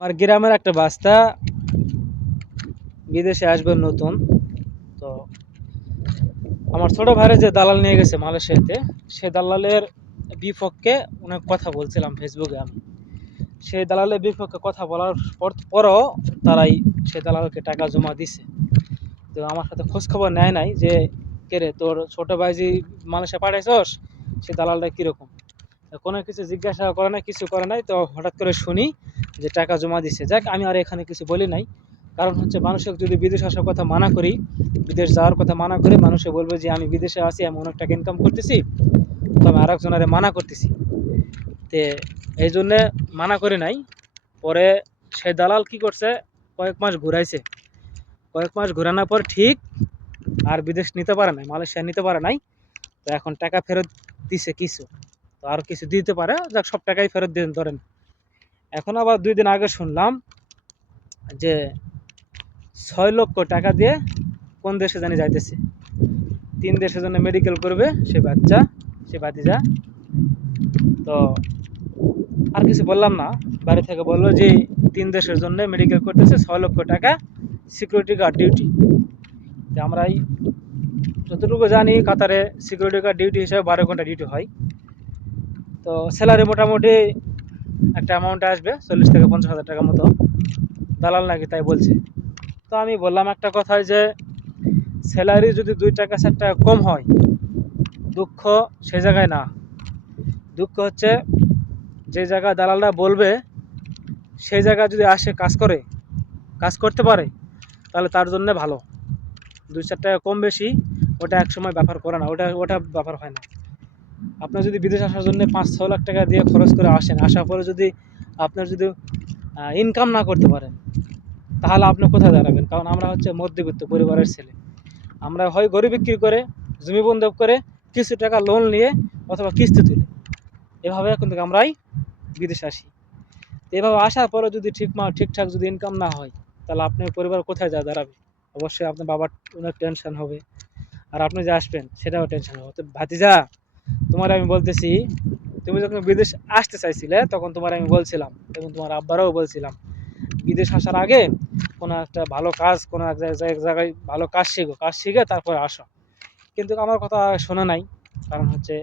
আমার গ্রামের একটা বাস্তা বিদেশে আসবে নতুন। তো আমার ছোট ভাইরে যে দালাল নিয়ে গেছে মালয়েশিয়াতে, সে দালালের বিপক্ষে অনেক কথা বলছিলাম ফেসবুকে আমি। সেই দালালের বিপক্ষে কথা বলার পরও তারাই সে দালালকে টাকা জমা দিছে। তো আমার সাথে খোঁজ খবর নেয় নাই যে কে রে তোর ছোট ভাই যে মালয়েশিয়া পাঠাইছস, সে দালালটা কীরকম। কোনো কিছু জিজ্ঞাসা করে নাই, কিছু করে নাই। তো হঠাৎ করে শুনি যে টাকা জমা দিছে। যাক, আমি আর এখানে কিছু বলি নাই। কারণ হচ্ছে মানুষকে যদি বিদেশ আসার কথা মানা করি, বিদেশ যাওয়ার কথা মানা করি, মানুষে বলবে যে আমি বিদেশে আছি, আমি অনেক টাকা ইনকাম করতেছি, তো আমি আর একজনের মানা করতেছি। তে এই জন্যে মানা করি নাই। পরে সেই দালাল কি করছে, কয়েক মাস ঘুরাইছে। কয়েক মাস ঘুরানোর পর ঠিক আর বিদেশ নিতে পারে নাই, মালয়েশিয়া নিতে পারে নাই। তো এখন টাকা ফেরত দিছে কিছু, তো আর কিছু দিতে পারে। যাক, সব টাকাই ফেরত দিন ধরেন। এখন আবার 2 দিন আগে শুনলাম যে 6 লক্ষ টাকা দিয়ে কোন দেশে জানি যাইতেছে। 3 দেশের জন্য মেডিকেল করবে সে বাচ্চা, সে ভাতিজা। তো আর কিছু বললাম না। বাড়ি থেকে বললো যে 3 দেশের জন্য মেডিকেল করতেছে, 6 লক্ষ টাকা সিকিউরিটি গার্ড ডিউটি। তো আমরা যতটুকু জানি কাতারে সিকিউরিটি গার্ড ডিউটি হিসেবে 12 ঘন্টা ডিউটি হয়। তো স্যালারি মোটামুটি একটা অ্যামাউন্ট আসবে 40 থেকে 50 হাজার টাকার মতো, দালাল নাকি তাই বলছে। তো আমি বললাম একটা কথায় যে স্যালারি যদি 2 টাকা 4 টাকা কম হয়, দুঃখ সে জায়গায় না। দুঃখ হচ্ছে যে জায়গায় দালালরা বলবে সেই জায়গায় যদি আসে কাজ করতে পারে, তাহলে তার জন্য ভালো। 2-4 টাকা কম বেশি ওটা এক সময় ব্যাপার করে না, ওটা ব্যাপার হয় না। আপনার যদি বিদেশ আসার জন্য 5-6 লাখ টাকা দিয়ে খরচ করে আসেন, আসার পরে যদি আপনার যদি ইনকাম না করতে পারেন, তাহলে আপনি কোথায় দাঁড়াবেন? কারণ আমরা হচ্ছে মধ্যবিত্ত পরিবারের ছেলে। আমরা হয় গরু বিক্রি করে, জমি বন্ধক করে, কিছু টাকা লোন নিয়ে অথবা কিস্তি তুলে, এভাবে কিন্তু আমরাই বিদেশে আসি। এভাবে আসার পরে যদি ঠিকঠাক যদি ইনকাম না হয়, তাহলে আপনার পরিবার কোথায় যা দাঁড়াবে? অবশ্যই আপনার বাবার অনেক টেনশন হবে, আর আপনি যে আসবেন সেটাও টেনশন হবে। তো ভাতিজা, তোমার আমি বলতেছি, তুমি যখন বিদেশ আসতে চাইছিলে তখন তোমার আমি বলছিলাম, এবং তোমার আব্বারাও বলছিলাম, বিদেশ আসার আগে কোনো একটা ভালো কাজ, কোনো এক জায়গায় ভালো কাজ শিখে তারপরে আসো। কিন্তু আমার কথা শোনা নাই। কারণ হচ্ছে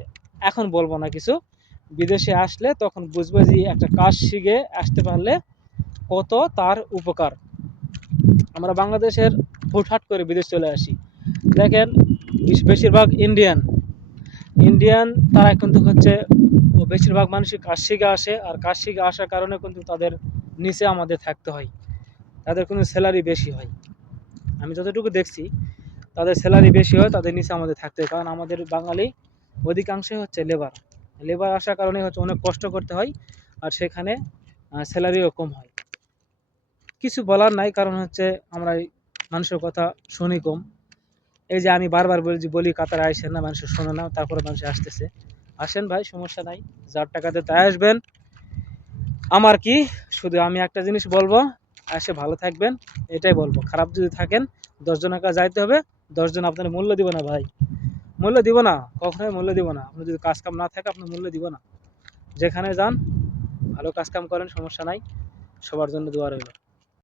এখন বলবো না কিছু, বিদেশে আসলে তখন বুঝবে যে একটা কাজ শিখে আসতে পারলে কত তার উপকার। আমরা বাংলাদেশের হুটহাট করে বিদেশ চলে আসি। দেখেন, বেশিরভাগ ইন্ডিয়ান তারা কিন্তু হচ্ছে বেশিরভাগ মানুষই কাজ শিখে আসে, আর কাজ শিখে আসার কারণে কিন্তু তাদের নিচে আমাদের থাকতে হয়, তাদের কিন্তু স্যালারি বেশি হয়। আমি যতটুকু দেখছি তাদের স্যালারি বেশি হয়, তাদের নিচে আমাদের থাকতে হয়। কারণ আমাদের বাঙালি অধিকাংশই হচ্ছে লেবার আসার কারণে হচ্ছে অনেক কষ্ট করতে হয়, আর সেখানে স্যালারিও কম হয়। কিছু বলার নাই, কারণ হচ্ছে আমরা মানুষের কথা শুনি কম। এই যে আমি বারবার বলি কাতারে আসেন না, মানুষের শোনে না, তারপরে মানুষ আসতেছে। আসেন ভাই, সমস্যা নাই, যার টাকাতে তাই আসবেন। আমার কি, শুধু আমি একটা জিনিস বলবো, এসে ভালো থাকবেন, এটাই বলবো। খারাপ যদি থাকেন 10 জনের কাছে যাইতে হবে, 10 জন আপনার মূল্য দিব না ভাই, মূল্য দিব না, কখনোই মূল্য দিব না। আপনি যদি কাজ কাম না থাকে আপনার মূল্য দিব না। যেখানে যান ভালো কাজ কাম করেন, সমস্যা নাই। সবার জন্য দোয়া রইল।